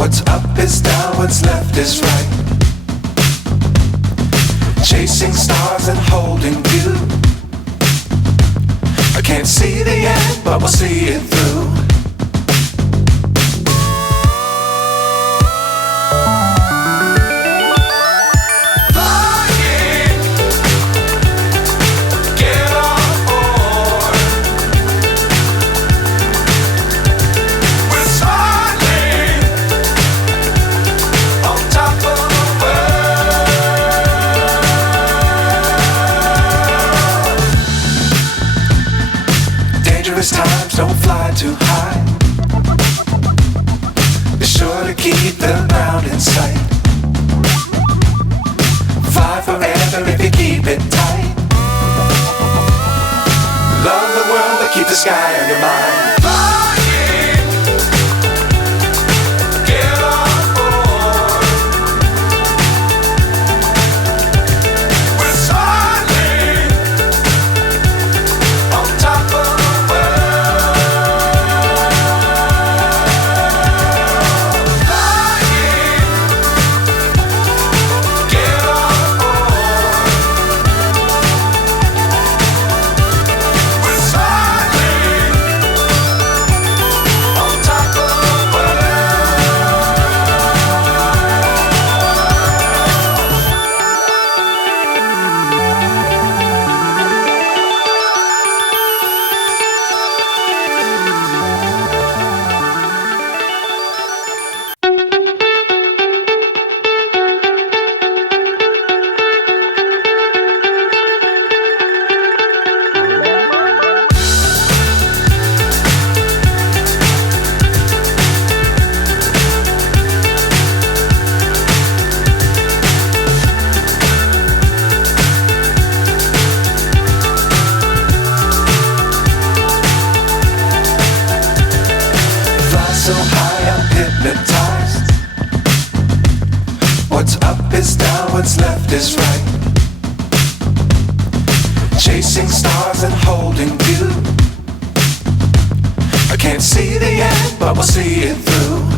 What's up is down, what's left is right. Chasing stars and holding you. I can't see the end, but we'll see it through. Times don't fly too high. Be sure to keep the ground in sight. Fly forever if you keep it tight. Love the world but keep the sky on your mind. So high I'm hypnotized. What's up is down, what's left is right. Chasing stars and holding you. I can't see the end, but we'll see it through.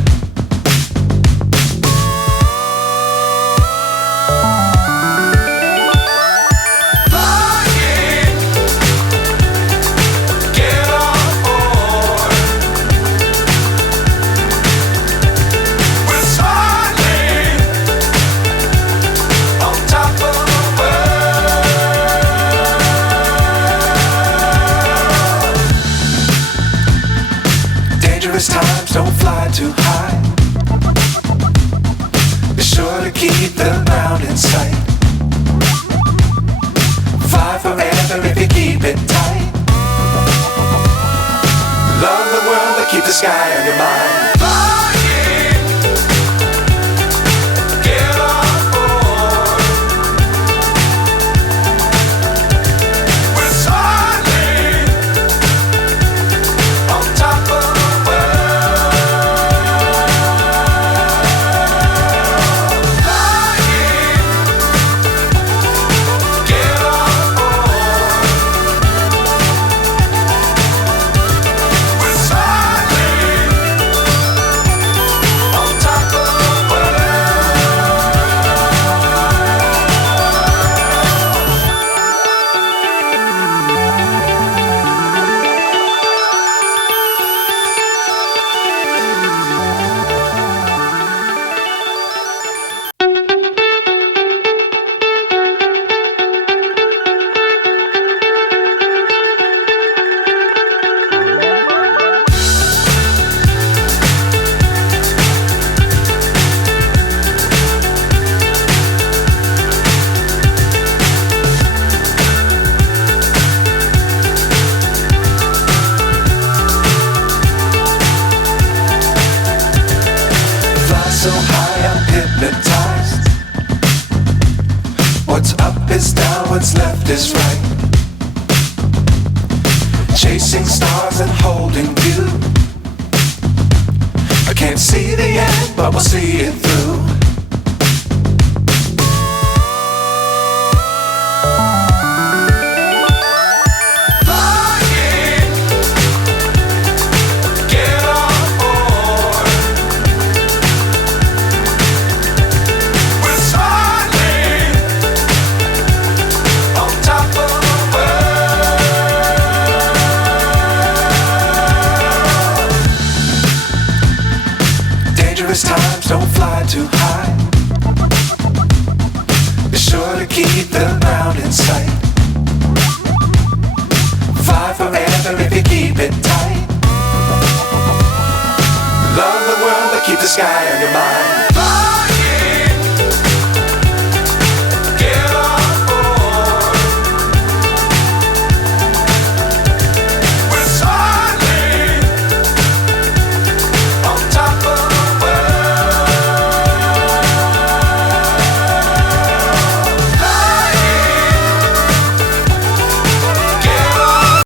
Times don't fly too high. Be sure to keep the ground in sight. Fly forever if you keep it tight. Love the world but keep the sky on your mind. So high I'm hypnotized. What's up is down, what's left is right. Chasing stars and holding you. I can't see the end, but we'll see it through. Dangerous times, don't fly too high. Be sure to keep the ground in sight. Fly forever if you keep it tight. Love the world, but keep the sky on your mind.